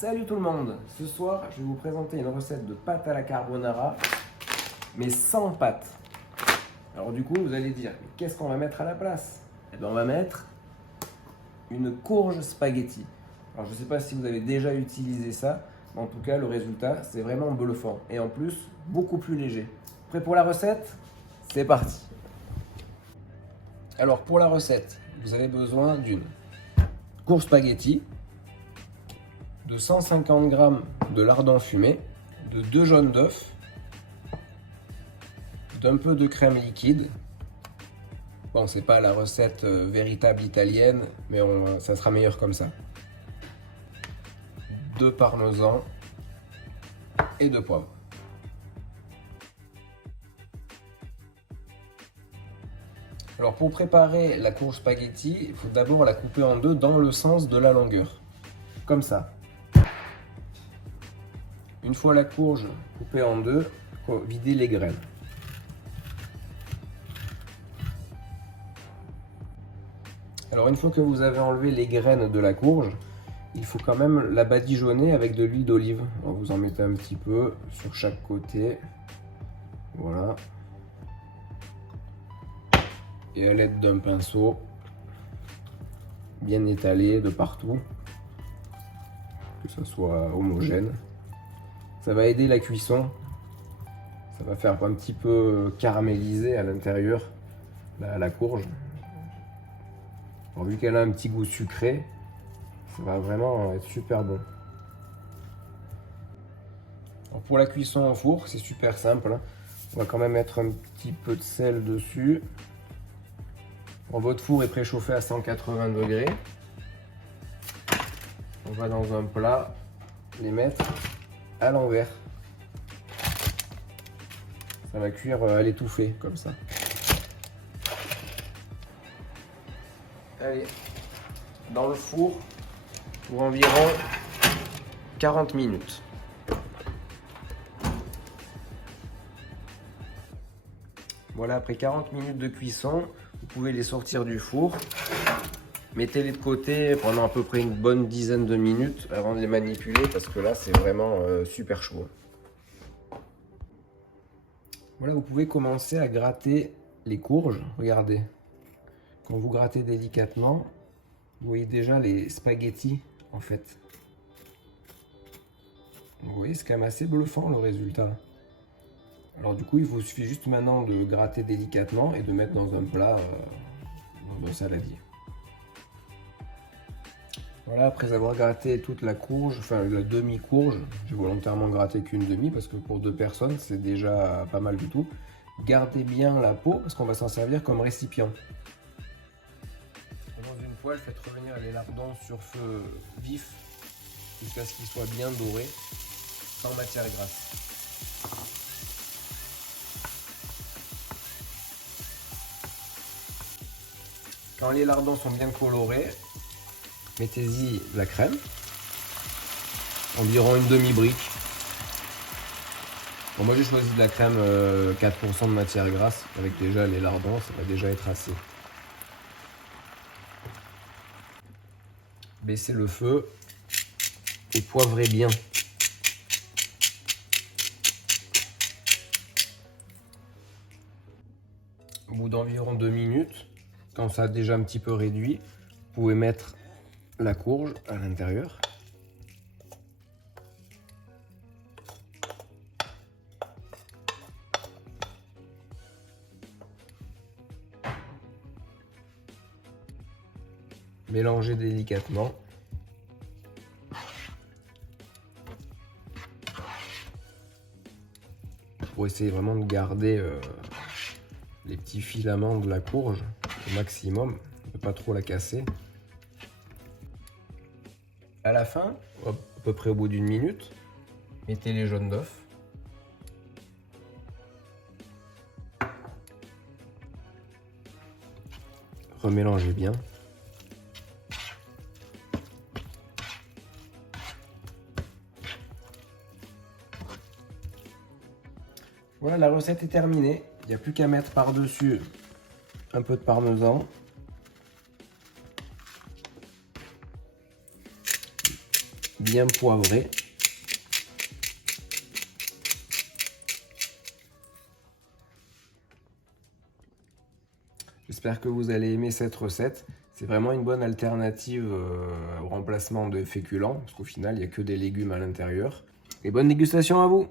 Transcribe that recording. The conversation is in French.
Salut tout le monde. Ce soir, je vais vous présenter une recette de pâte à la carbonara, mais sans pâte. Alors du coup, vous allez dire, qu'est-ce qu'on va mettre à la place? Eh bien, on va mettre une courge spaghetti. Alors je ne sais pas si vous avez déjà utilisé ça, mais en tout cas, le résultat, c'est vraiment bluffant. Et en plus, beaucoup plus léger. Prêt pour la recette? C'est parti. Alors pour la recette, vous avez besoin d'une courge spaghetti, de 150 g de lardon fumé, de 2 jaunes d'œufs, d'un peu de crème liquide. Bon, c'est pas la recette véritable italienne, mais ça sera meilleur comme ça. De parmesan et de poivre. Alors pour préparer la courge spaghetti, il faut d'abord la couper en deux dans le sens de la longueur. Comme ça. Une fois la courge coupée en deux, il faut vider les graines. Alors une fois que vous avez enlevé les graines de la courge, il faut quand même la badigeonner avec de l'huile d'olive. Vous en mettez un petit peu sur chaque côté. Voilà. Et à l'aide d'un pinceau, bien étalé de partout, que ce soit homogène. Ça va aider la cuisson. Ça va faire un petit peu caraméliser à l'intérieur la courge. Alors, vu qu'elle a un petit goût sucré, ça va vraiment être super bon. Alors, pour la cuisson au four, c'est super simple. On va quand même mettre un petit peu de sel dessus. Bon, votre four est préchauffé à 180 degrés. On va dans un plat les mettre à l'envers. Ça va cuire à l'étouffée comme ça. Allez, dans le four pour environ 40 minutes. Voilà, après 40 minutes de cuisson, vous pouvez les sortir du four. Mettez-les de côté pendant à peu près une bonne dizaine de minutes avant de les manipuler parce que là, c'est vraiment super chaud. Voilà, vous pouvez commencer à gratter les courges. Regardez, quand vous grattez délicatement, vous voyez déjà les spaghettis en fait. Vous voyez, c'est quand même assez bluffant le résultat. Alors du coup, il vous suffit juste maintenant de gratter délicatement et de mettre dans un plat, dans un saladier. Voilà, après avoir gratté toute la courge, enfin la demi-courge, j'ai volontairement gratté qu'une demi parce que pour 2 personnes, c'est déjà pas mal du tout. Gardez bien la peau parce qu'on va s'en servir comme récipient. Dans une poêle, faites revenir les lardons sur feu vif jusqu'à ce qu'ils soient bien dorés, sans matière grasse. Quand les lardons sont bien colorés, mettez-y la crème, environ une demi-brique. Bon, moi j'ai choisi de la crème 4% de matière grasse, avec déjà les lardons, ça va déjà être assez. Baissez le feu et poivrez bien. Au bout d'environ 2 minutes, quand ça a déjà un petit peu réduit, vous pouvez mettre la courge à l'intérieur. Mélangez délicatement. Pour essayer vraiment de garder les petits filaments de la courge au maximum, ne pas trop la casser. À la fin, à peu près au bout d'une minute, mettez les jaunes d'œufs. Remélangez bien. Voilà, la recette est terminée. Il n'y a plus qu'à mettre par-dessus un peu de parmesan. bien poivré. J'espère que vous allez aimer cette recette. C'est vraiment une bonne alternative au remplacement de féculents, parce qu'au final, il n'y a que des légumes à l'intérieur. Et bonne dégustation à vous!